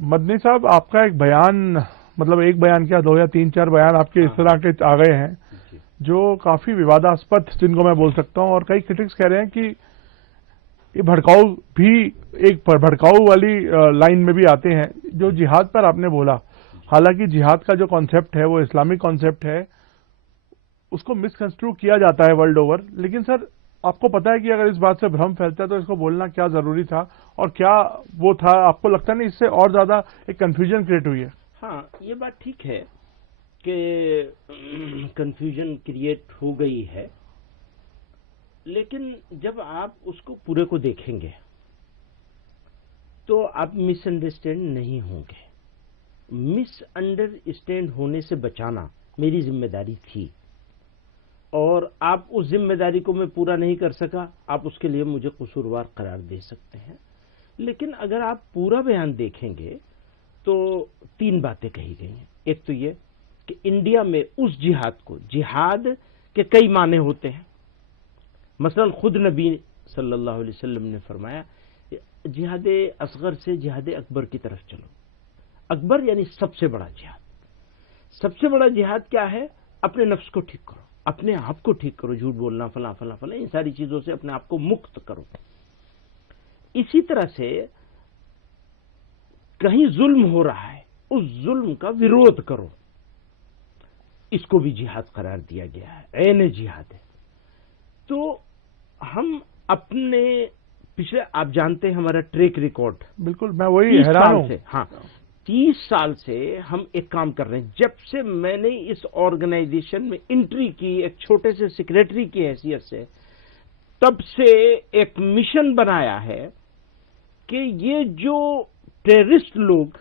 मदनी साहब, आपका एक बयान, मतलब एक बयान क्या, दो या तीन चार बयान आपके इस हाँ तरह के आ गए हैं जी। जो काफी विवादास्पद, जिनको मैं बोल सकता हूं, और कई क्रिटिक्स कह रहे हैं कि ये भड़काऊ भी, एक भड़काऊ वाली लाइन में भी आते हैं। जो जी जिहाद पर आपने बोला, जी हालांकि जिहाद का जो कॉन्सेप्ट है वो इस्लामिक कॉन्सेप्ट है, उसको मिसकंस्ट्रू किया जाता है वर्ल्ड ओवर। लेकिन सर, आपको पता है कि अगर इस बात से भ्रम फैलता है तो इसको बोलना क्या जरूरी था, और क्या वो था? आपको लगता नहीं इससे और ज्यादा एक कंफ्यूजन क्रिएट हुई है? हाँ, ये बात ठीक है कि कंफ्यूजन क्रिएट हो गई है, लेकिन जब आप उसको पूरे को देखेंगे तो आप मिसअंडरस्टैंड नहीं होंगे। मिसअंडरस्टैंड होने से बचाना मेरी जिम्मेदारी थी, और आप उस जिम्मेदारी को मैं पूरा नहीं कर सका, आप उसके लिए मुझे कसूरवार करार दे सकते हैं। लेकिन अगर आप पूरा बयान देखेंगे तो तीन बातें कही गई हैं। एक तो ये कि इंडिया में उस जिहाद को, जिहाद के कई माने होते हैं। मसलन खुद नबी सल्लल्लाहु अलैहि वसल्लम ने फरमाया, जिहाद असगर से जिहाद अकबर की तरफ चलो। अकबर यानी सबसे बड़ा जिहाद। सबसे बड़ा जिहाद क्या है? अपने नफ्स को ठीक करो, अपने आप को ठीक करो, झूठ बोलना, फला फला फला, इन सारी चीजों से अपने आप को मुक्त करो। इसी तरह से कहीं जुल्म हो रहा है, उस जुल्म का विरोध करो, इसको भी जिहाद करार दिया गया है, ऐन जिहाद है। तो हम अपने पिछले, आप जानते हैं हमारा ट्रैक रिकॉर्ड बिल्कुल, मैं वही 30 हैरान साल हूं। से, हाँ 30 साल से हम एक काम कर रहे हैं। जब से मैंने इस ऑर्गेनाइजेशन में एंट्री की, एक छोटे से सेक्रेटरी की हैसियत से, तब से एक मिशन बनाया है कि ये जो टेररिस्ट लोग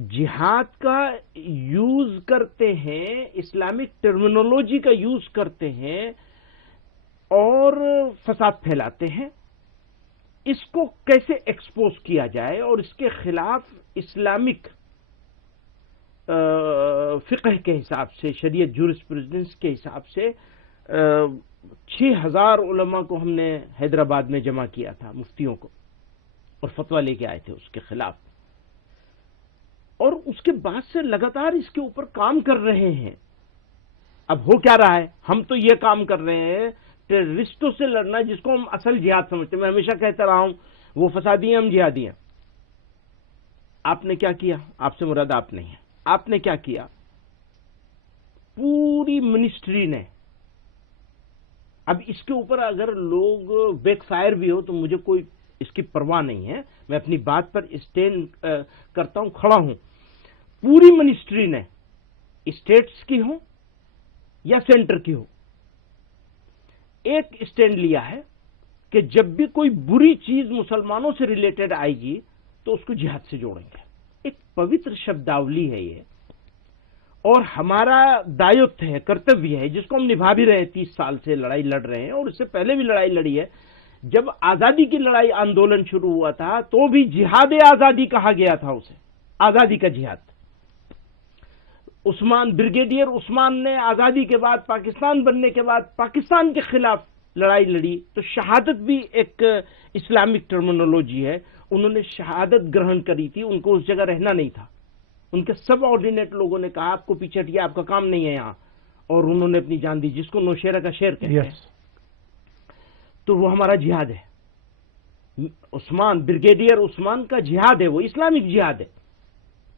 जिहाद का यूज करते हैं, इस्लामिक टर्मिनोलॉजी का यूज करते हैं और फसाद फैलाते हैं, इसको कैसे एक्सपोज किया जाए और इसके खिलाफ इस्लामिक फिक़ह के हिसाब से, शरीयत जूरिस्प्रूडेंस के हिसाब से 6,000 उलमा को हमने हैदराबाद में जमा किया था, मुफ्तियों को, और फतवा लेके आए थे उसके खिलाफ। और उसके बाद से लगातार इसके ऊपर काम कर रहे हैं। अब हो क्या रहा है? हम तो ये काम कर रहे हैं टेररिस्टों से लड़ना, जिसको हम असल जिहाद समझते हैं। मैं हमेशा कहता रहा हूं, वो फसादी हैं, हम जिहादी हैं। आपने क्या किया? आपसे मुराद आप नहीं है। आपने क्या किया? पूरी मिनिस्ट्री ने, अब इसके ऊपर अगर लोग बैकफायर भी हो तो मुझे कोई इसकी परवाह नहीं है, मैं अपनी बात पर स्टैंड करता हूं, खड़ा हूं। पूरी मिनिस्ट्री ने, स्टेट्स की हो या सेंटर की हो, एक स्टैंड लिया है कि जब भी कोई बुरी चीज मुसलमानों से रिलेटेड आएगी तो उसको जिहाद से जोड़ेंगे। एक पवित्र शब्दावली है ये, और हमारा दायित्व है, कर्तव्य है, जिसको हम निभा भी रहे हैं। 30 साल से लड़ाई लड़ रहे हैं, और इससे पहले भी लड़ाई लड़ी है। जब आजादी की लड़ाई आंदोलन शुरू हुआ था तो भी जिहाद आजादी कहा गया था उसे, आजादी का जिहाद। उस्मान, ब्रिगेडियर उस्मान ने आजादी के बाद, पाकिस्तान बनने के बाद, पाकिस्तान के खिलाफ लड़ाई लड़ी। तो शहादत भी एक इस्लामिक टर्मिनोलॉजी है। उन्होंने शहादत ग्रहण करी थी, उनको उस जगह रहना नहीं था। उनके सब ऑर्डिनेट लोगों ने कहा आपको पीछे हटिए, आपका काम नहीं है यहां, और उन्होंने अपनी जान दी, जिसको नौशेरा का शेर कहते हैं। तो वो हमारा जिहाद है। उस्मान, ब्रिगेडियर उस्मान का जिहाद है, वो इस्लामिक जिहाद है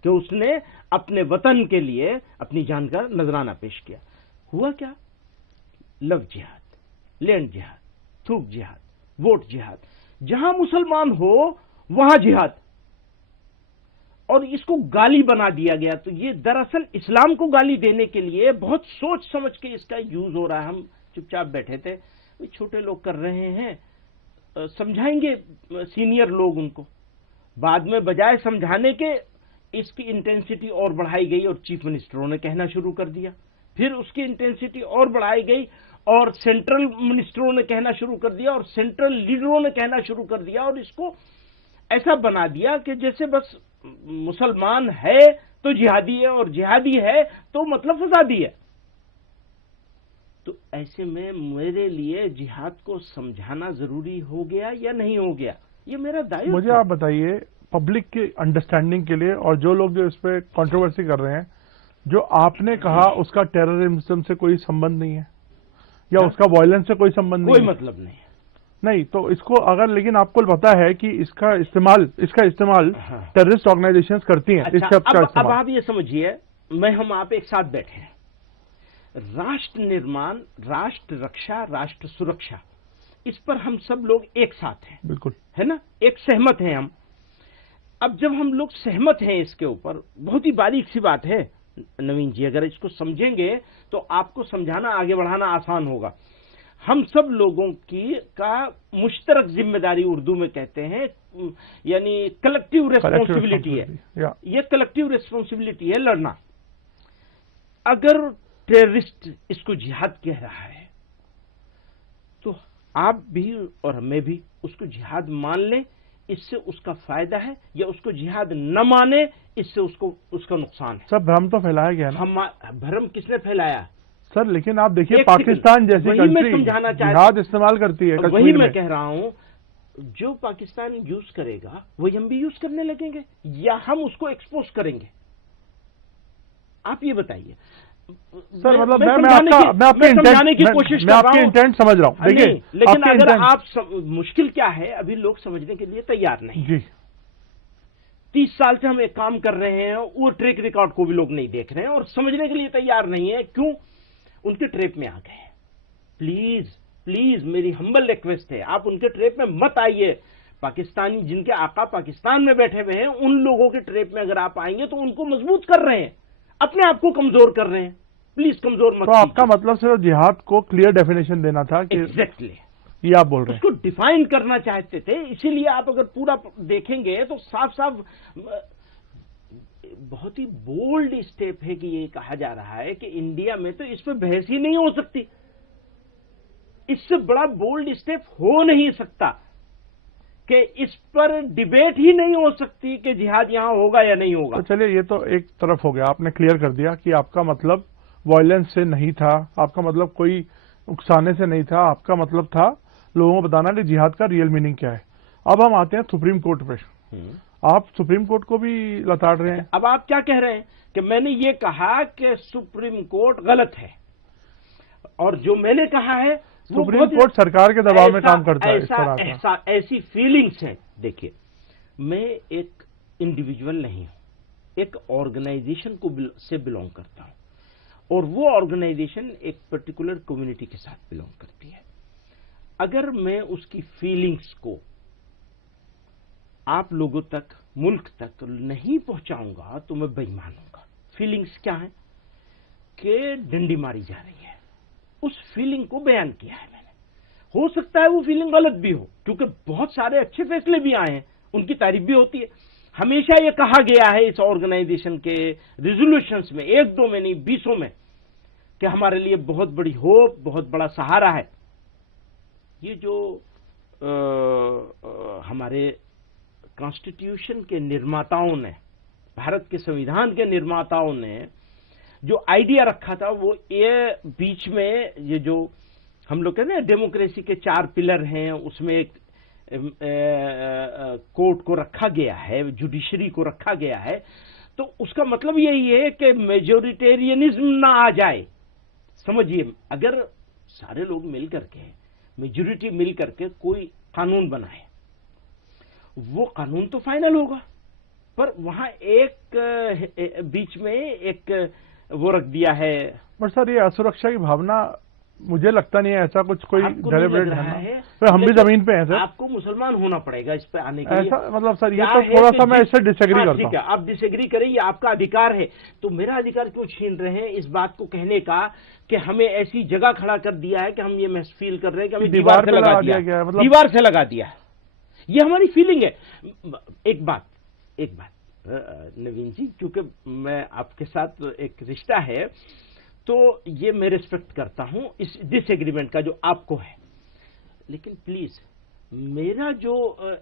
कि उसने अपने वतन के लिए अपनी जान का नजराना पेश किया। हुआ क्या? लव जिहाद, लैंड जिहाद, थूक जिहाद, वोट जिहाद, जहां मुसलमान हो वहां जिहाद, और इसको गाली बना दिया गया। तो ये दरअसल इस्लाम को गाली देने के लिए बहुत सोच समझ के इसका यूज हो रहा है। हम चुपचाप बैठे थे, छोटे लोग कर रहे हैं, समझाएंगे सीनियर लोग उनको। बाद में बजाय समझाने के इसकी इंटेंसिटी और बढ़ाई गई, और चीफ मिनिस्टरों ने कहना शुरू कर दिया। फिर उसकी इंटेंसिटी और बढ़ाई गई, और सेंट्रल मिनिस्टरों ने कहना शुरू कर दिया, और सेंट्रल लीडरों ने कहना शुरू कर दिया, और इसको ऐसा बना दिया कि जैसे बस मुसलमान है तो जिहादी है, और जिहादी है तो मतलब फसादी है। तो ऐसे में मेरे लिए जिहाद को समझाना जरूरी हो गया या नहीं हो गया? ये मेरा दायित्व मुझे था। आप बताइए, पब्लिक की अंडरस्टैंडिंग के लिए, और जो लोग जो इस पे कंट्रोवर्सी कर रहे हैं, जो आपने कहा उसका टेररिज्म से कोई संबंध नहीं है या उसका वायलेंस से कोई संबंध नहीं है, कोई मतलब नहीं है। नहीं, तो इसको अगर, लेकिन आपको पता है कि इसका इस्तेमाल टेररिस्ट ऑर्गेनाइजेशंस करती हैं। अच्छा, अब आप ये समझिए, हम आप एक साथ बैठे हैं, राष्ट्र निर्माण, राष्ट्र रक्षा, राष्ट्र सुरक्षा, इस पर हम सब लोग एक साथ हैं, बिल्कुल, है ना, एक सहमत हैं हम। अब जब हम लोग सहमत हैं इसके ऊपर, बहुत ही बारीक सी बात है नवीन जी, अगर इसको समझेंगे तो आपको समझाना, आगे बढ़ाना आसान होगा। हम सब लोगों का मुश्तरक जिम्मेदारी उर्दू में कहते हैं, यानी कलेक्टिव रेस्पॉन्सिबिलिटी है। ये कलेक्टिव रेस्पॉन्सिबिलिटी है लड़ना। अगर टेररिस्ट इसको जिहाद कह रहा है तो आप भी और हमें भी उसको जिहाद मान लें, इससे उसका फायदा है, या उसको जिहाद न माने, इससे उसका नुकसान है। सब भ्रम तो फैलाया गया ना। भ्रम किसने फैलाया सर? लेकिन आप देखिए, पाकिस्तान जैसी कंट्री जिहाद इस्तेमाल करती है। वही मैं कह रहा हूं, जो पाकिस्तान यूज करेगा वही हम भी यूज करने लगेंगे, या हम उसको एक्सपोज करेंगे? आप ये बताइए सर। मतलब मैं आपके इंटेंट समझ रहा हूं, देखिए, लेकिन अगर आप मुश्किल क्या है, अभी लोग समझने के लिए तैयार नहीं जी। 30 साल से हम एक काम कर रहे हैं, वो ट्रैक रिकॉर्ड को भी लोग नहीं देख रहे हैं और समझने के लिए तैयार नहीं है। क्यों? उनके ट्रैप में आ गए। प्लीज प्लीज मेरी हम्बल रिक्वेस्ट है, आप उनके ट्रैप में मत आइए। पाकिस्तानी जिनके आका पाकिस्तान में बैठे हुए हैं, उन लोगों के ट्रैप में अगर आप आएंगे तो उनको मजबूत कर रहे हैं, अपने आप को कमजोर कर रहे हैं। प्लीज कमजोर मत। तो आपका मतलब सिर्फ जिहाद को क्लियर डेफिनेशन देना था कि एग्जैक्टली ये आप बोल रहे हैं, उसको डिफाइन करना चाहते थे। इसीलिए आप अगर पूरा देखेंगे तो साफ साफ बहुत ही बोल्ड स्टेप है कि ये कहा जा रहा है कि इंडिया में तो इस पर बहस ही नहीं हो सकती। इससे बड़ा बोल्ड स्टेप हो नहीं सकता कि इस पर डिबेट ही नहीं हो सकती कि जिहाद यहां होगा या नहीं होगा। तो चलिए, ये तो एक तरफ हो गया, आपने क्लियर कर दिया कि आपका मतलब वायलेंस से नहीं था, आपका मतलब कोई उकसाने से नहीं था, आपका मतलब था लोगों को बताना कि जिहाद का रियल मीनिंग क्या है। अब हम आते हैं सुप्रीम कोर्ट पे। आप सुप्रीम कोर्ट को भी लताड़ रहे हैं। अब आप क्या कह रहे हैं कि मैंने ये कहा कि सुप्रीम कोर्ट गलत है, और जो मैंने कहा है सुप्रीम कोर्ट सरकार के दबाव में काम करता है। इस तरह का ऐसी फीलिंग्स है। देखिए, मैं एक इंडिविजुअल नहीं हूं, एक ऑर्गेनाइजेशन से बिलोंग करता हूं, और वो ऑर्गेनाइजेशन एक पर्टिकुलर कम्युनिटी के साथ बिलोंग करती है। अगर मैं उसकी फीलिंग्स को आप लोगों तक, मुल्क तक नहीं पहुंचाऊंगा तो मैं बेईमान हूंगा। फीलिंग्स क्या है? कि डंडी मारी जा रही है, उस फीलिंग को बयान किया है मैंने। हो सकता है वो फीलिंग गलत भी हो, क्योंकि बहुत सारे अच्छे फैसले भी आए हैं, उनकी तारीफ भी होती है। हमेशा ये कहा गया है इस ऑर्गेनाइजेशन के रिजोल्यूशंस में, 1-2 में नहीं 20 में, कि हमारे लिए बहुत बड़ी होप, बहुत बड़ा सहारा है। ये जो हमारे कॉन्स्टिट्यूशन के निर्माताओं ने, भारत के संविधान के निर्माताओं ने जो आइडिया रखा था, वो ये बीच में ये जो हम लोग कहते हैं डेमोक्रेसी के 4 पिलर हैं, उसमें एक कोर्ट को रखा गया है, जुडिशरी को रखा गया है। तो उसका मतलब यही है कि मेजोरिटेरियनिज्म ना आ जाए। समझिए, अगर सारे लोग मिल करके, मेजोरिटी मिल करके कोई कानून बनाए, वो कानून तो फाइनल होगा, पर वहां एक बीच में एक वो रख दिया है। बट सर, ये असुरक्षा की भावना मुझे लगता नहीं है ऐसा कुछ कोई डेलिब्रेट है। तो हम भी जमीन पे हैं सर। आपको मुसलमान होना पड़ेगा इस पे आने के लिए। ऐसा मतलब सर, ये तो थोड़ा सा मैं इससे डिसएग्री करता हूं। ठीक है, आप डिसएग्री करें, ये आपका अधिकार है। तो मेरा अधिकार क्यों छीन रहे हैं इस बात को कहने का कि हमें ऐसी जगह खड़ा कर दिया है कि हम ये महसूस फील कर रहे हैं कि हमें दीवार से लगा दिया गया, मतलब दीवार से लगा दिया। ये हमारी फीलिंग है। एक बात नवीन जी, क्योंकि मैं आपके साथ एक रिश्ता है, तो ये मैं रिस्पेक्ट करता हूं इस डिसएग्रीमेंट का जो आपको है, लेकिन प्लीज मेरा जो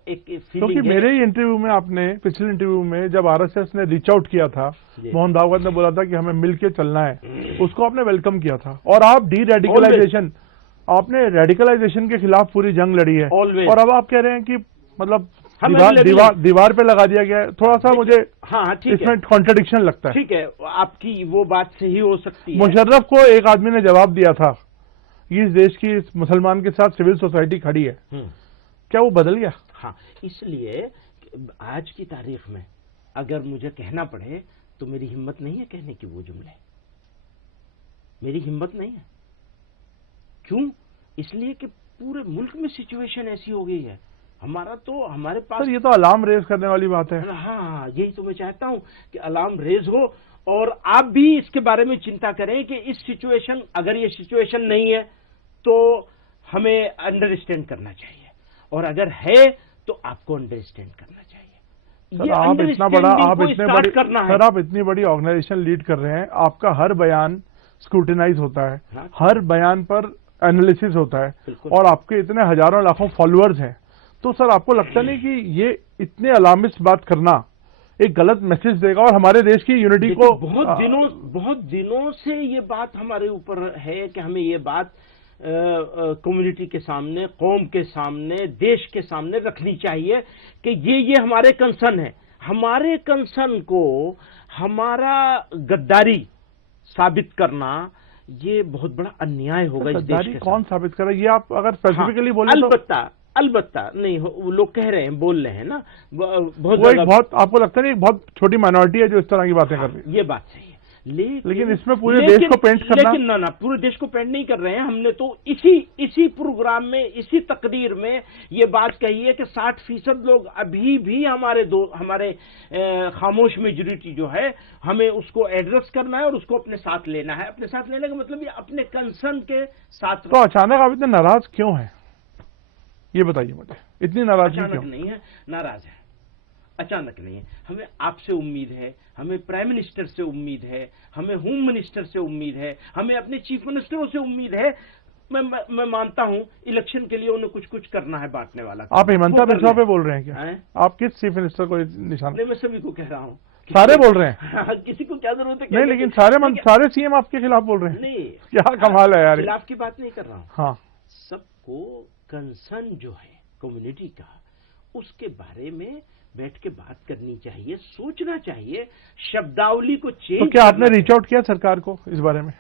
एक फीलिंग, क्योंकि मेरे ही इंटरव्यू में, आपने पिछले इंटरव्यू में जब आरएसएस ने रीच आउट किया था, मोहन भागवत ने बोला था कि हमें मिलके चलना है, उसको आपने वेलकम किया था। और आप डी रेडिकलाइजेशन, आपने रेडिकलाइजेशन के खिलाफ पूरी जंग लड़ी है, और अब आप कह रहे हैं कि मतलब हम दीवार पे लगा दिया गया है, थोड़ा सा मुझे हाँ ठीक इसमें कॉन्ट्रडिक्शन लगता है। ठीक है, आपकी वो बात सही हो सकती है। मुशर्रफ को एक आदमी ने जवाब दिया था कि इस देश की इस मुसलमान के साथ सिविल सोसाइटी खड़ी है, क्या वो बदल गया? हाँ, इसलिए आज की तारीख में अगर मुझे कहना पड़े तो मेरी हिम्मत नहीं है कहने की वो जुमले, मेरी हिम्मत नहीं है। क्यों? इसलिए कि पूरे मुल्क में सिचुएशन ऐसी हो गई है। हमारे पास सर ये तो अलार्म रेज करने वाली बात है। हाँ, यही तो मैं चाहता हूं कि अलार्म रेज हो और आप भी इसके बारे में चिंता करें कि इस सिचुएशन, अगर ये सिचुएशन नहीं है तो हमें अंडरस्टैंड करना चाहिए, और अगर है तो आपको अंडरस्टैंड करना चाहिए। सर आप इतनी बड़ी ऑर्गेनाइजेशन लीड कर रहे हैं, आपका हर बयान स्क्रूटिनाइज होता है, हाँ? हर बयान पर एनालिसिस होता है, और आपके इतने हजारों लाखों फॉलोअर्स हैं, तो सर आपको लगता नहीं कि ये इतने अलार्मिस्ट बात करना एक गलत मैसेज देगा और हमारे देश की यूनिटी को? बहुत दिनों से ये बात हमारे ऊपर है कि हमें ये बात कम्युनिटी के सामने, कौम के सामने, देश के सामने रखनी चाहिए कि ये हमारे कंसर्न है। हमारे कंसर्न को हमारा गद्दारी साबित करना ये बहुत बड़ा अन्याय होगा इस देश के। कौन साबित कर रहा है ये आप अगर स्पेसिफिकली बोले तो? अलबत्ता नहीं, वो लोग कह रहे हैं, बोल रहे हैं ना, बहुत आपको लगता नहीं एक बहुत छोटी माइनॉरिटी है जो इस तरह की बातें कर रही है? ये बात सही है, लेकिन इसमें पूरे देश को पेंट करना? लेकिन ना पूरे देश को पेंट नहीं कर रहे हैं। हमने तो इसी प्रोग्राम में, इसी तकरीर में ये बात कही है कि 60% लोग अभी भी हमारे खामोश मेजॉरिटी जो है, हमें उसको एड्रेस करना है और उसको अपने साथ लेना है। अपने साथ लेने का मतलब ये अपने कंसर्न के साथ। तो अचानक आप इतने नाराज क्यों हैं, ये बताइए मुझे, इतनी नाराजगी क्यों? अचानक नहीं है, नाराज है, अचानक नहीं है। हमें आपसे उम्मीद है, हमें प्राइम मिनिस्टर से उम्मीद है, हमें होम मिनिस्टर से उम्मीद है, हमें अपने चीफ मिनिस्टरों से उम्मीद है। मैं मानता हूं इलेक्शन के लिए उन्हें कुछ करना है, बांटने वाला। आप हिमंता बिस्वा पे बोल रहे हैं क्या? आप किस चीफ मिनिस्टर को निशाना? नहीं, मैं सभी को कह रहा हूं। सारे बोल रहे हैं? किसी को क्या जरूरत है? नहीं, लेकिन सारे सीएम आपके खिलाफ बोल रहे हैं। नहीं, क्या कमाल है यार। खिलाफ की बात नहीं कर रहा हूं। हाँ, सबको कंसर्न जो है कम्युनिटी का, उसके बारे में बैठ के बात करनी चाहिए, सोचना चाहिए, शब्दावली को चेंज। तो क्या आपने रीच आउट किया सरकार को इस बारे में?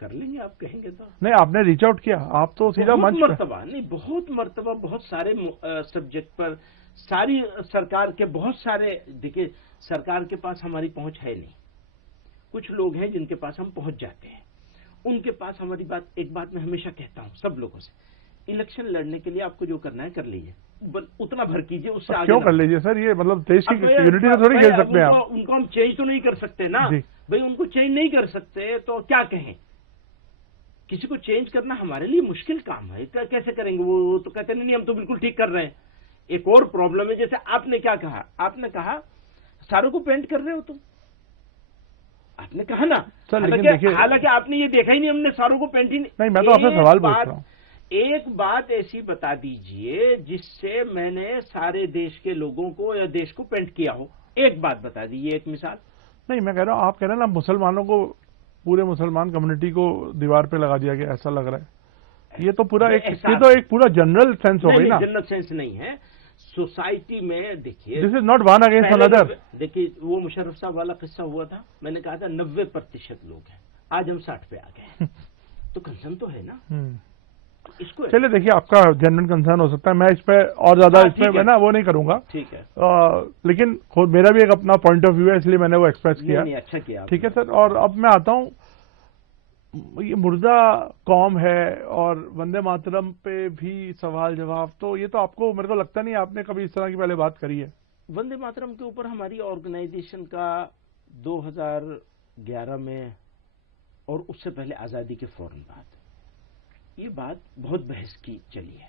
कर लेंगे, आप कहेंगे तो। नहीं, आपने रीच आउट किया, आप तो सीधा मंच पे। बहुत मर्तबा बहुत सारे सब्जेक्ट पर, सारी सरकार के बहुत सारे, देखिए सरकार के पास हमारी पहुंच है नहीं, कुछ लोग हैं जिनके पास हम पहुंच जाते हैं, उनके पास हमारी बात। एक बात मैं हमेशा कहता हूं सब लोगों से, इलेक्शन लड़ने के लिए आपको जो करना है कर लीजिए, उतना भर कीजिए, उससे आगे क्यों कर लीजिए सर? ये मतलब देश की यूनिटी से थोड़ी खेल सकते हैं आप। उनको हम चेंज तो नहीं कर सकते ना भाई, उनको चेंज नहीं कर सकते तो क्या कहें? किसी को चेंज करना हमारे लिए मुश्किल काम है, कैसे करेंगे? वो तो कहते नहीं, हम तो बिल्कुल ठीक कर रहे हैं। एक और प्रॉब्लम है, जैसे आपने क्या कहा, आपने कहा सारों को पेंट कर रहे हो तुम, आपने कहा ना सर। हालांकि आपने ये देखा ही नहीं, हमने सारों को पेंट ही नहीं। मैं तो आपसे सवाल पूछ रहा हूं। एक बात ऐसी बता दीजिए जिससे मैंने सारे देश के लोगों को या देश को पेंट किया हो, एक बात बता दीजिए, एक मिसाल। नहीं, मैं कह रहा हूं, आप कह रहे हैं ना मुसलमानों को, पूरे मुसलमान कम्युनिटी को दीवार पे लगा दिया गया, ऐसा लग रहा है। ये तो पूरा एक पूरा जनरल सेंस हो गई ना। जनरल सेंस नहीं है, सोसाइटी में देखिए, this is not one against another. देखिए वो मुशर्रफ साहब वाला किस्सा हुआ था, मैंने कहा था 90% लोग हैं, आज हम 60 पे आ गए तो कंसर्न तो है ना इसको। चलिए देखिए, आपका जेन्युइन कंसर्न हो सकता है, मैं इस पे और ज्यादा इसमें ना वो नहीं करूंगा, ठीक है। लेकिन खुद मेरा भी एक अपना पॉइंट ऑफ व्यू है, इसलिए मैंने वो एक्सप्रेस किया। नहीं, अच्छा किया, ठीक है सर। और अब मैं आता हूं, ये मुर्दा कौम है और वंदे मातरम पे भी सवाल जवाब, तो ये तो आपको, मेरे को लगता नहीं आपने कभी इस तरह की पहले बात करी है। वंदे मातरम के ऊपर हमारी ऑर्गेनाइजेशन का 2011 में और उससे पहले आजादी के फौरन बाद ये बात बहुत बहस की चली है।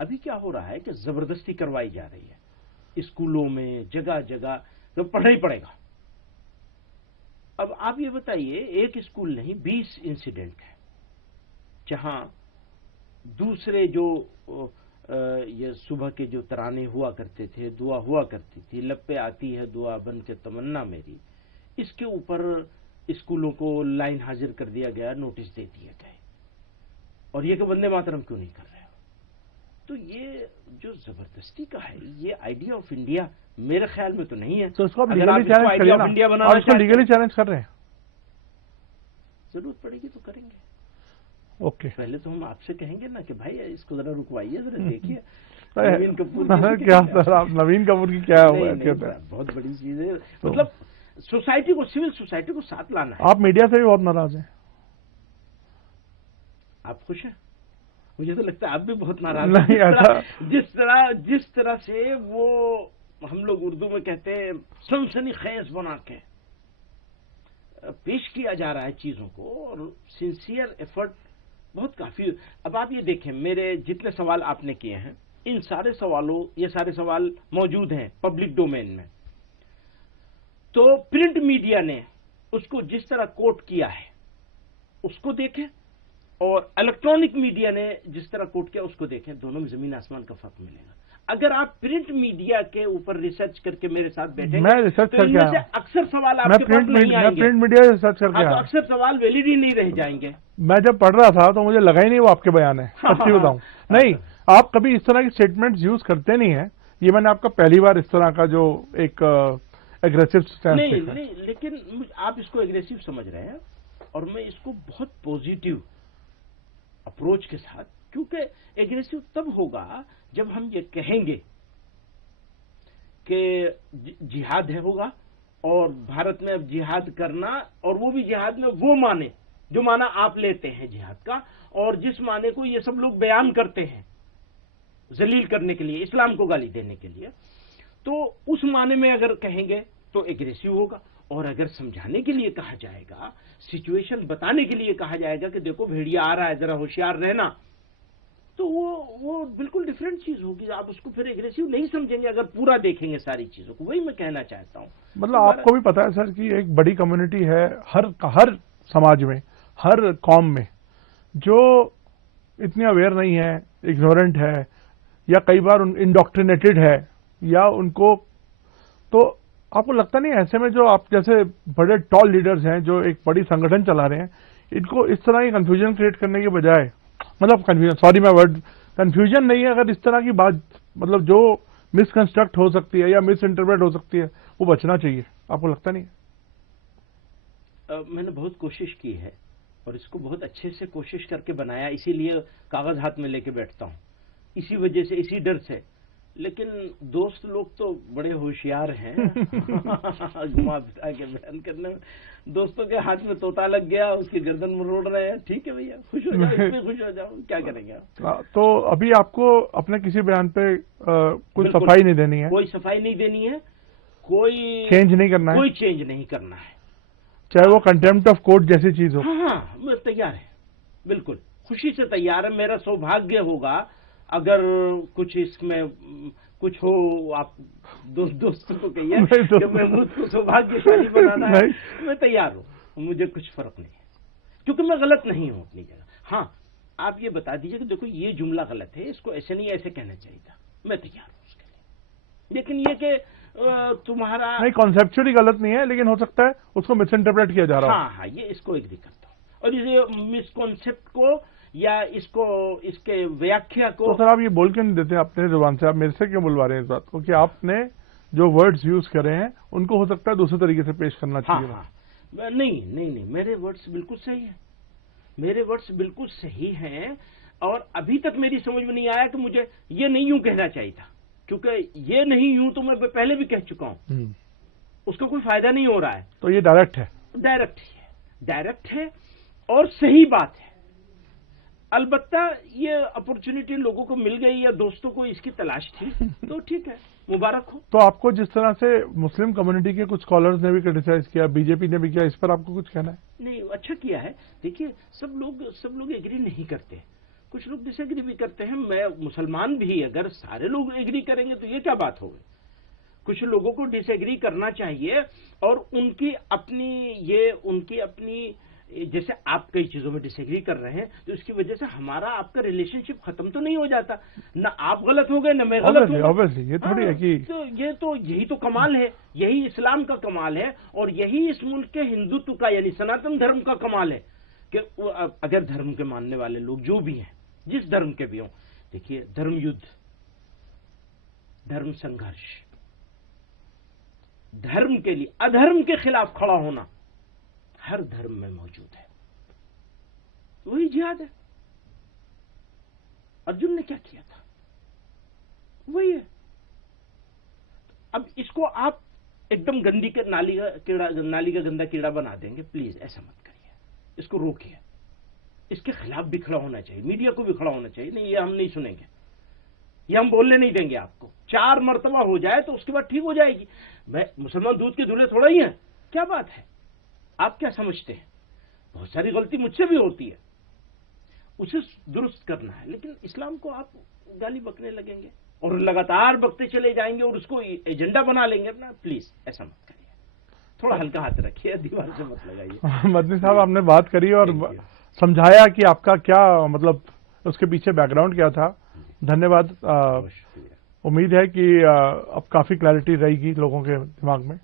अभी क्या हो रहा है कि जबरदस्ती करवाई जा रही है स्कूलों में, जगह जगह, तो पढ़ना ही पड़ेगा। अब आप ये बताइए, एक स्कूल नहीं 20 इंसिडेंट है जहां दूसरे जो ये सुबह के जो तराने हुआ करते थे, दुआ हुआ करती थी, लपे आती है दुआ बन के तमन्ना मेरी, इसके ऊपर स्कूलों को लाइन हाजिर कर दिया गया, नोटिस दे दिए गए। और ये कि वंदे मातरम क्यों नहीं कर रहे हो? तो ये जो जबरदस्ती का है, ये आइडिया ऑफ इंडिया मेरे ख्याल में तो नहीं है। तो उसको आप अगर आप लीगली इसको चैलेंज आइडिया करिए ऑफ इंडिया ना, बनाना आप उसको चाहते लीगली हैं, चैलेंज कर रहे हैं। जरूरत पड़ेगी तो करेंगे। ओके, पहले तो हम आपसे कहेंगे ना कि भाई इसको जरा रुकवाइए, जरा देखिए अरे, नवीन कपूर क्या सर, आप नवीन कपूर की क्या हुआ है? नहीं, बहुत बड़ी चीज है। मतलब सोसाइटी को, सिविल सोसाइटी को साथ लाना है। आप मीडिया से भी बहुत नाराज हैं। आप खुश हैं? मुझे तो लगता है आप भी बहुत नाराज नहीं, हैं। जिस तरह से वो, हम लोग उर्दू में कहते हैं, सनसनीखेज बना के पेश किया जा रहा है चीजों को, और सिंसियर एफर्ट बहुत काफी। अब आप ये देखें, मेरे जितने सवाल आपने किए हैं, इन सारे सवालों, ये सारे सवाल मौजूद हैं पब्लिक डोमेन में। तो प्रिंट मीडिया ने उसको जिस तरह कोट किया है उसको देखें, और इलेक्ट्रॉनिक मीडिया ने जिस तरह कोट किया उसको देखें, दोनों में जमीन आसमान का फर्क मिलेगा। अगर आप प्रिंट मीडिया के ऊपर रिसर्च करके मेरे साथ बैठेंगे, मैं रिसर्च तो करके इनमें से अक्सर सवाल आपके पास नहीं आएंगे। मैं प्रिंट मीडिया रिसर्च करके आया, तो अक्सर सवाल वैलिड ही नहीं रह जाएंगे। मैं जब पढ़ रहा था तो मुझे लगा ही नहीं वो आपके बयान है, सच्ची बताऊं। नहीं, आप कभी इस तरह की स्टेटमेंट्स यूज करते नहीं है, ये मैंने आपका पहली बार इस तरह का जो एक एग्रेसिव स्टैंड नहीं, लेकिन आप इसको एग्रेसिव समझ रहे हैं, और मैं इसको बहुत पॉजिटिव अप्रोच के साथ, क्योंकि एग्रेसिव तब होगा जब हम ये कहेंगे कि जिहाद है होगा, और भारत में अब जिहाद करना, और वो भी जिहाद में वो माने जो माना आप लेते हैं जिहाद का, और जिस माने को ये सब लोग बयान करते हैं जलील करने के लिए, इस्लाम को गाली देने के लिए, तो उस माने में अगर कहेंगे तो एग्रेसिव होगा। और अगर समझाने के लिए कहा जाएगा, सिचुएशन बताने के लिए कहा जाएगा कि देखो भेड़िया आ रहा है, जरा होशियार रहना, तो वो बिल्कुल डिफरेंट चीज होगी। आप उसको फिर एग्रेसिव नहीं समझेंगे अगर पूरा देखेंगे सारी चीजों को। वही मैं कहना चाहता हूं। मतलब आपको भी पता है सर कि एक बड़ी कम्युनिटी है हर समाज में, हर कौम में, जो इतनी अवेयर नहीं है, इग्नोरेंट है, या कई बार इंडोक्ट्रिनेटेड है, या उनको, तो आपको लगता नहीं ऐसे में जो आप जैसे बड़े टॉल लीडर्स हैं जो एक बड़ी संगठन चला रहे हैं, इनको इस तरह की कंफ्यूजन क्रिएट करने के बजाय, मतलब कंफ्यूजन, सॉरी मैं वर्ड, कंफ्यूजन नहीं है, अगर इस तरह की बात, मतलब जो मिसकंस्ट्रक्ट हो सकती है या मिस इंटरप्रेट हो सकती है, वो बचना चाहिए, आपको लगता नहीं है? मैंने बहुत कोशिश की है, और इसको बहुत अच्छे से कोशिश करके बनाया, इसीलिए कागज हाथ में लेके बैठता हूं, इसी वजह से, इसी डर से। लेकिन दोस्त लोग तो बड़े होशियार हैं घुमा फिरा के बयान करने में। दोस्तों के हाथ में तोता लग गया, उसकी गर्दन मरोड़ रहे हैं, ठीक है भैया, खुश हो जाओ, इसमें खुश हो जाओ, क्या करेंगे आप। तो अभी आपको अपने किसी बयान पे कुछ सफाई नहीं देनी है? कोई सफाई नहीं देनी है, कोई चेंज नहीं करना है, कोई चेंज नहीं करना है, चाहे वो कंटेम्प्ट ऑफ कोर्ट जैसी चीज हो। हाँ, मैं तैयार है, बिल्कुल खुशी से तैयार है। मेरा सौभाग्य होगा अगर कुछ इसमें कुछ हो, आप दोस्तों को कहिए कि मैं मुझको सौभाग्यशाली बनाना है, मैं तैयार हूँ, मुझे कुछ फर्क नहीं है, क्योंकि मैं गलत नहीं हूँ अपनी जगह। हाँ, आप ये बता दीजिए कि देखो ये जुमला गलत है, इसको ऐसे नहीं ऐसे कहना चाहिए था, मैं तैयार हूँ उसके लिए। लेकिन ये कि तुम्हारा नहीं, कॉन्सेप्चुअली गलत नहीं है, लेकिन हो सकता है उसको मिस इंटरप्रेट किया जा रहा है। हाँ, ये इसको एग्री करता हूँ, और इस मिसकॉन्सेप्ट को या इसको, इसके व्याख्या को। तो सर आप ये बोल क्यों नहीं देते अपने जुबान से? आप मेरे से क्यों बुलवा रहे हैं इस बात को कि आपने जो वर्ड्स यूज करे हैं उनको हो सकता है दूसरे तरीके से पेश करना चाहिए? हाँ, नहीं, मेरे वर्ड्स बिल्कुल सही है, मेरे वर्ड्स बिल्कुल सही हैं, और अभी तक मेरी समझ में नहीं आया कि मुझे ये नहीं यूं कहना चाहिए था, क्योंकि ये नहीं यूं तो मैं पहले भी कह चुका हूं, उसका कोई फायदा नहीं हो रहा है। तो ये डायरेक्ट है और सही बात है। अलबत्ता ये अपॉर्चुनिटी लोगों को मिल गई, या दोस्तों को इसकी तलाश थी, तो ठीक है, मुबारक हो। तो आपको जिस तरह से मुस्लिम कम्युनिटी के कुछ स्कॉलर्स ने भी क्रिटिसाइज किया, बीजेपी ने भी किया, इस पर आपको कुछ कहना है? नहीं, अच्छा किया है। देखिए, सब लोग एग्री नहीं करते, कुछ लोग डिसएग्री भी करते हैं। मैं मुसलमान भी, अगर सारे लोग एग्री करेंगे तो ये क्या बात हो गई? कुछ लोगों को डिसएग्री करना चाहिए, और उनकी अपनी जैसे आप कई चीजों में डिसएग्री कर रहे हैं, तो इसकी वजह से हमारा आपका रिलेशनशिप खत्म तो नहीं हो जाता, ना आप गलत हो गए ना मैं गलत हूँ। ऑब्वियसली ये थोड़ी है कि तो यही तो कमाल है, यही इस्लाम का कमाल है, और यही इस मुल्क के हिंदुत्व का, यानी सनातन धर्म का कमाल है, कि अगर धर्म के मानने वाले लोग जो भी हैं, जिस धर्म के भी हों, देखिए, धर्म युद्ध, धर्म संघर्ष, धर्म के लिए अधर्म के खिलाफ खड़ा होना हर धर्म में मौजूद है। वही जिहाद है। अर्जुन ने क्या किया था, वही है। अब इसको आप एकदम गंदी के नाली का गंदा कीड़ा बना देंगे, प्लीज ऐसा मत करिए, इसको रोकिए। इसके खिलाफ भी खड़ा होना चाहिए, मीडिया को भी खड़ा होना चाहिए। नहीं, ये हम नहीं सुनेंगे, ये हम बोलने नहीं देंगे आपको। 4 मरतबा हो जाए तो उसके बाद ठीक हो जाएगी। मैं मुसलमान दूध के धुले थोड़ा ही है, क्या बात है, आप क्या समझते हैं? बहुत सारी गलती मुझसे भी होती है, उसे दुरुस्त करना है। लेकिन इस्लाम को आप गाली बकने लगेंगे और लगातार बकते चले जाएंगे और उसको एजेंडा बना लेंगे अपना, प्लीज ऐसा मत करिए। थोड़ा हल्का हाथ रखिए, दीवार से मत लगाइए। मदनी साहब, आपने बात करी और समझाया कि आपका क्या मतलब उसके पीछे बैकग्राउंड क्या था। धन्यवाद। उम्मीद है कि अब काफी क्लैरिटी रहेगी लोगों के दिमाग में।